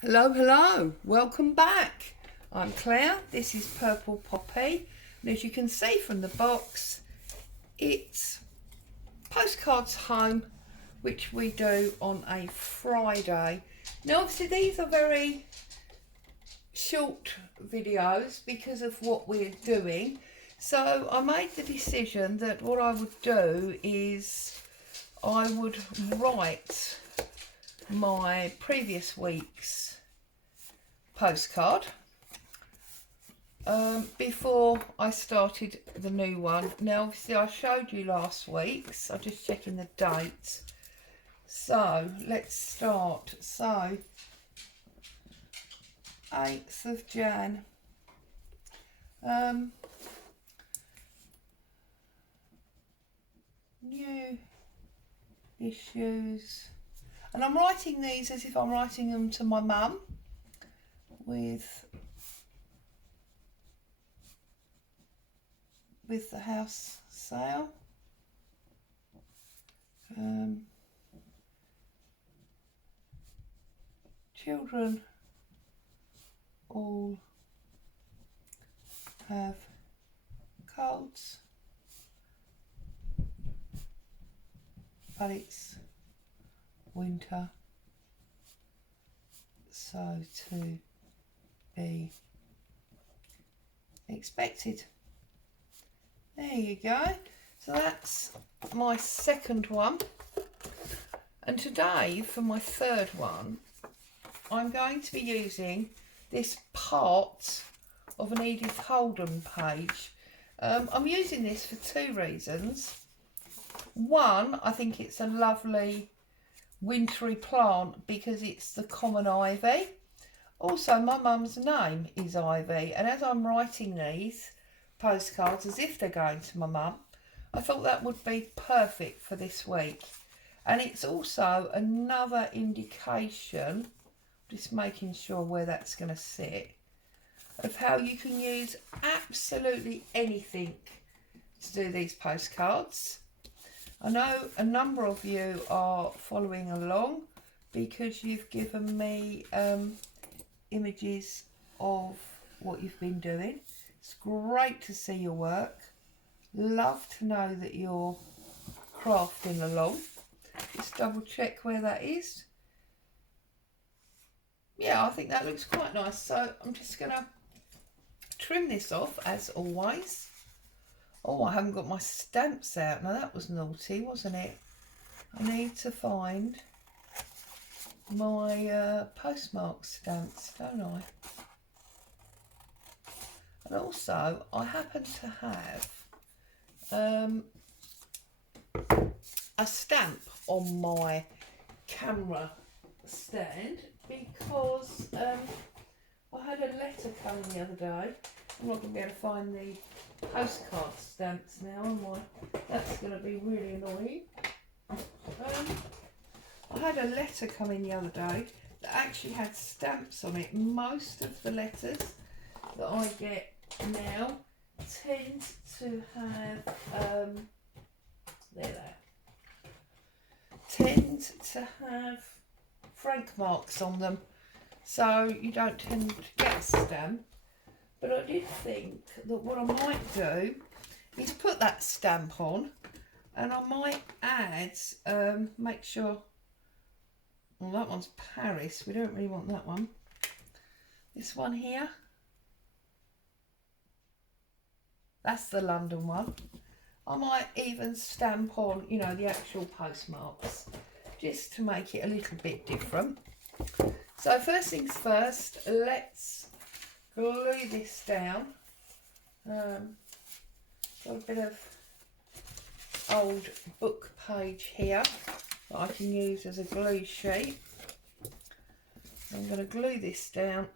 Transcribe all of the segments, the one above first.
Hello, hello, welcome back. I'm Claire, this is Purple Poppy, and as you can see from the box, it's Postcards Home, which we do on a Friday. Now obviously these are very short videos because of what we're doing, so I made the decision that what I would do is I would write my previous week's postcard before I started the new one. Now obviously I showed you last week's, I'm just checking the dates, so let's start. So 8th of Jan, new issues, and I'm writing these as if I'm writing them to my mum with the house sale. Children all have colds, but it's winter, so to be expected. There you go. So that's my second one, and today for my third one I'm going to be using this part of an Edith Holden page. I'm using this for two reasons. One, I think it's a lovely wintry plant because it's the common ivy. Also, my mum's name is Ivy, and as I'm writing these postcards as if they're going to my mum, I thought that would be perfect for this week. And it's also another indication, just making sure where that's going to sit, of how you can use absolutely anything to do these postcards. I know a number of you are following along because you've given me images of what you've been doing. It's great to see your work. Love to know that you're crafting along. Just double check where that is. Yeah, I think that looks quite nice. So I'm just going to trim this off as always. Oh, I haven't got my stamps out. Now that was naughty, wasn't it? I need to find my postmark stamps, don't I? And also I happen to have a stamp on my camera stand because I had a letter come the other day. I'm not going to be able to find the postcard stamps now, am I? That's going to be really annoying. I had a letter come in the other day that actually had stamps on it. Most of the letters that I get now tend to have frank marks on them, so you don't tend to get a stamp. But I did think that what I might do is put that stamp on, and I might add, make sure, well, that one's Paris, we don't really want that one. This one here, that's the London one. I might even stamp on, you know, the actual postmarks, just to make it a little bit different. So first things first, let's glue this down. Got a bit of old book page here that I can use as a glue sheet. I'm going to glue this down,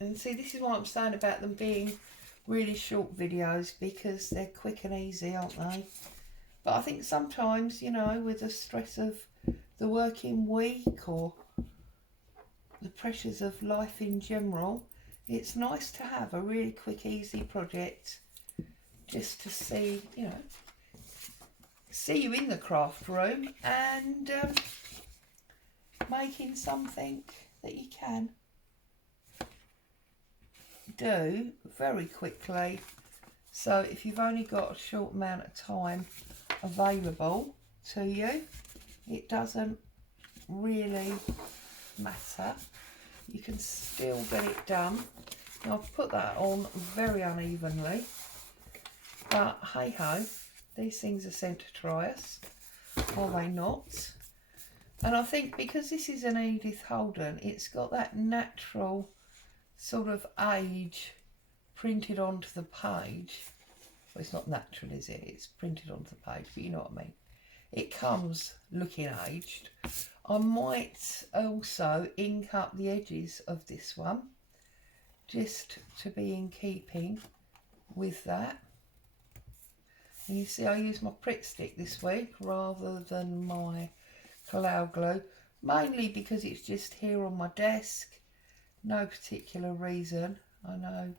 and see, this is what I'm saying about them being really short videos, because they're quick and easy, aren't they? But I think sometimes, you know, with the stress of the working week or the pressures of life in general, it's nice to have a really quick, easy project just to see, you know, see you in the craft room and making something that you can do very quickly. So if you've only got a short amount of time available to you, it doesn't really matter. You can still get it done. Now, I've put that on very unevenly, but hey ho, these things are sent to try us, are they not? And I think because this is an Edith Holden, it's got that natural sort of age printed onto the page. Well, it's not natural, is it? It's printed onto the page, but you know what I mean. It comes looking aged. I might also ink up the edges of this one, just to be in keeping with that. And you see I use my Pritt stick this week rather than my cloud glue, mainly because it's just here on my desk. No particular reason. I know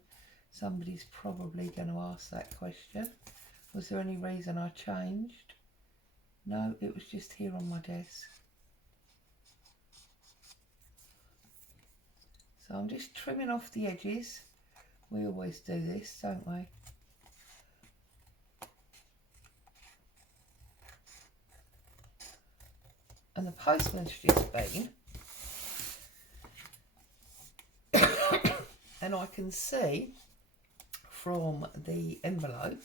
somebody's probably going to ask that question. Was there any reason I changed? No, it was just here on my desk. So I'm just trimming off the edges. We always do this, don't we? And the postman's just been. And I can see from the envelope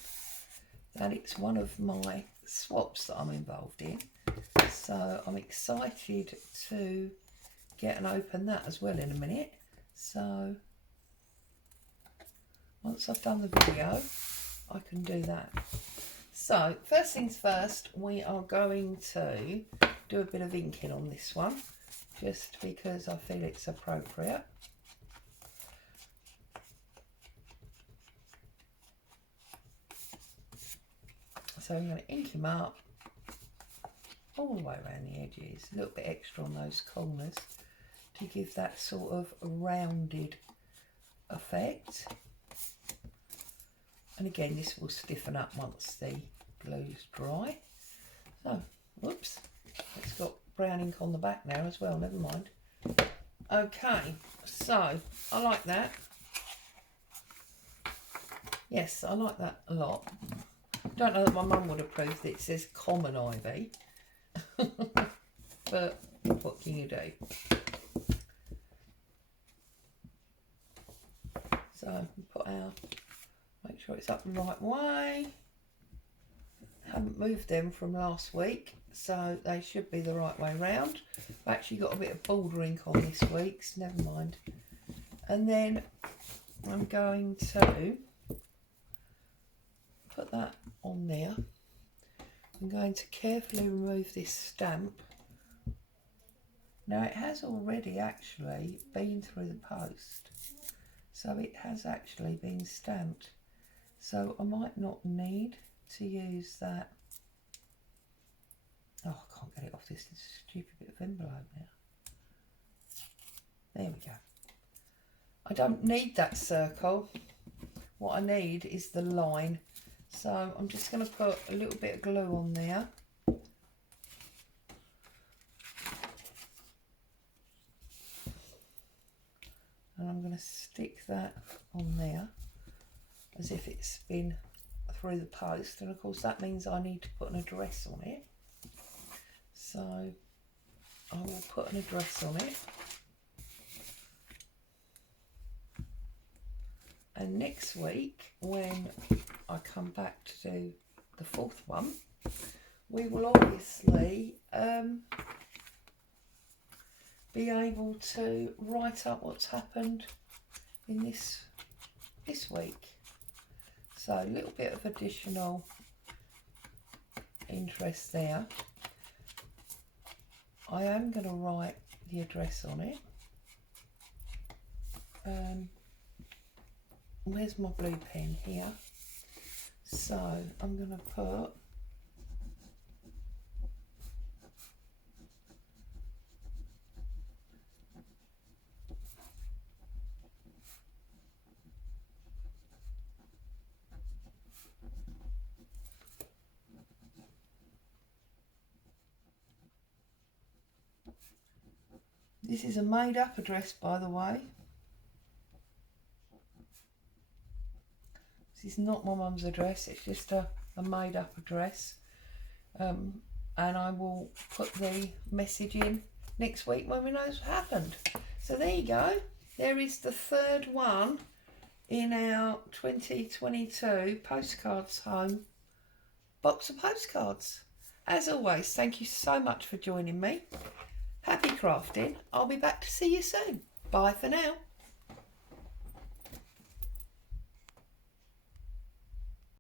that it's one of my swaps that I'm involved in. So I'm excited to get and open that as well in a minute. So once I've done the video, I can do that. So first things first, we are going to do a bit of inking on this one, just because I feel it's appropriate. So I'm going to ink him up all the way around the edges, a little bit extra on those corners to give that sort of rounded effect. And again, this will stiffen up once the glue's dry. So, whoops, it's got brown ink on the back now as well, never mind. Okay, so I like that. Yes, I like that a lot. Don't know that my mum would approve that it says common ivy, but what can you do? So we put our, make sure it's up the right way. Haven't moved them from last week, so they should be the right way round. I've actually got a bit of border ink on this week's, never mind. And then I'm going to put that on there. I'm going to carefully remove this stamp. Now it has already actually been through the post, so it has actually been stamped. So I might not need to use that. Oh, I can't get it off this stupid bit of envelope now. There we go. I don't need that circle. What I need is the line. So I'm just going to put a little bit of glue on there. And I'm going to stick that on there as if it's been through the post. And of course that means I need to put an address on it. So I will put an address on it. And next week, when I come back to do the fourth one, we will obviously be able to write up what's happened in this week. So a little bit of additional interest there. I am going to write the address on it. Where's my blue pen? Here. So I'm going to put This is a made up address, by the way. This is not my mum's address, it's just a made up address. And I will put the message in next week when we know what's happened. So there you go. There is the third one in our 2022 Postcards Home box of postcards. As always, thank you so much for joining me. Happy crafting. I'll be back to see you soon. Bye for now.